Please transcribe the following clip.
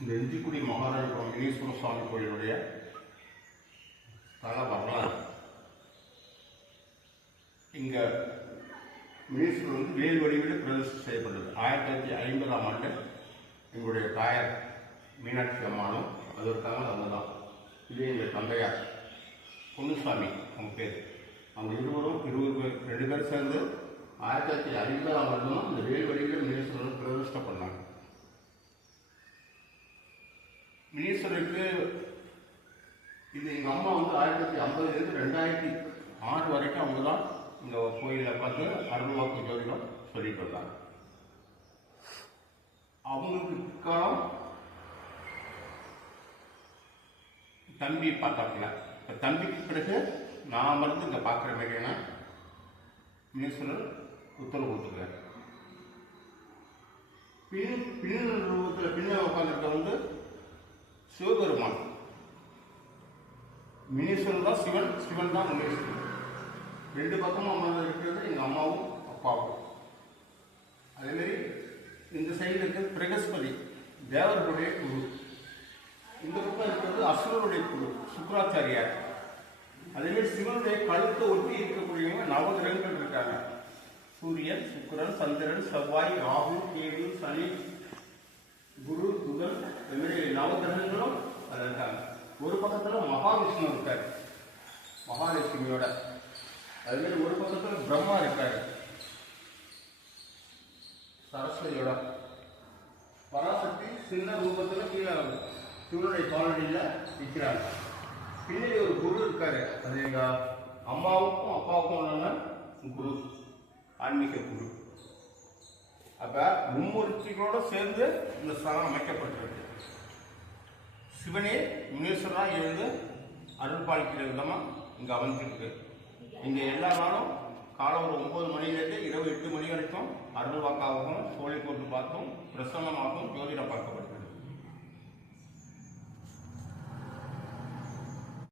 இந்த இஞ்சிக்குடி மகாராஜபுரம் வினீஸ்வர சுவாமி கோயிலுடைய தல வரலாறு. இங்கே வினீஸ்வரர் வந்து வேல் வடிவில் பிரதிஷ்டை செய்யப்பட்டது. 1950ஆம் ஆண்டு எங்களுடைய தாயார் மீனாட்சி அம்மானும் அதற்காக அவங்க தான். இது எங்கள் தந்தையார் பொன்னுசாமி அவங்க பேர். அவங்க இருவரும் 2 பேர் சேர்ந்து 1950ஆம் ஆண்டு தான் இந்த வேல் வடிவில் வினீஸ்வரர் பிரதிஷ்டை பண்ணாங்க. வினீஸ்வரருக்கு இது எங்கள் அம்மா வந்து 1950லேருந்து 2006 வரைக்கும் அவங்க தான் இந்த கோயிலில் பார்த்து அருள்வாக்கு ஜோதிடம் சொல்லிட்டு வந்தாங்க. அவங்களுக்கு காலம் தம்பி பார்த்தாப்புல. இப்போ தம்பிக்கு பிறகு நான் வந்து இங்கே பார்க்குற மாதிரியான வினீஸ்வரர் உத்தரவு கொடுத்துருக்காரு. பின்ன உட்காந்துருக்க வந்து சிவபெருமான். வினீஸ்வரன் தான் சிவன், சிவன் தான் முனீஸ்வரன். 2 பக்கமும் அம்மா இருக்கிறது எங்கள் அம்மாவும் அப்பாவும். அதேமாரி இந்த சைடில் இருக்கிறது பிரகஸ்பதி, தேவர்களுடைய குரு. இந்த பக்கம் இருக்கிறது அசுரருடைய குரு, சுக்கராச்சாரியார். அதேமாரி சிவனுடைய கழுத்தை ஒட்டி இருக்கக்கூடியவங்க நவகிரகங்கள் இருக்காங்க. சூரியன், சுக்கிரன், சந்திரன், செவ்வாய், ராகு, கேது, சனி, குரு, புதன், இதுமாரி நவகிரகங்களும் அதில் இருக்காங்க. ஒரு பக்கத்தில் மகாவிஷ்ணு இருக்கார் மகாலட்சுமியோட. அதுமாரி ஒரு பக்கத்தில் பிரம்மா இருக்காரு சரஸ்வதியோட. பராசக்தி சின்ன ரூபத்தில் கீழே சிவனுடைய காலடியில் நிற்கிறாங்க. பின்னாடி ஒரு குரு இருக்காரு. அது எங்கள் அம்மாவுக்கும் அப்பாவுக்கும் உள்ள குரு, ஆன்மீக குரு. அப்போ மும்மூர்த்திகளோடு சேர்ந்து இந்த ஸ்தலம் அமைக்கப்பட்டிருக்கு. சிவனே முனீஸ்வரராக இருந்து அருள் பாலிக்கிற விதமாக இங்கே அமைஞ்சிருக்கு. இங்கே எல்லா நாளும் காலை ஒரு 9 மணிலேருந்து இரவு 8 மணி வரைக்கும் அருள் வாக்காகவும், சோழி போட்டு பார்த்தும், பிரசன்னமாகவும் ஜோதிடம் பார்க்கும்.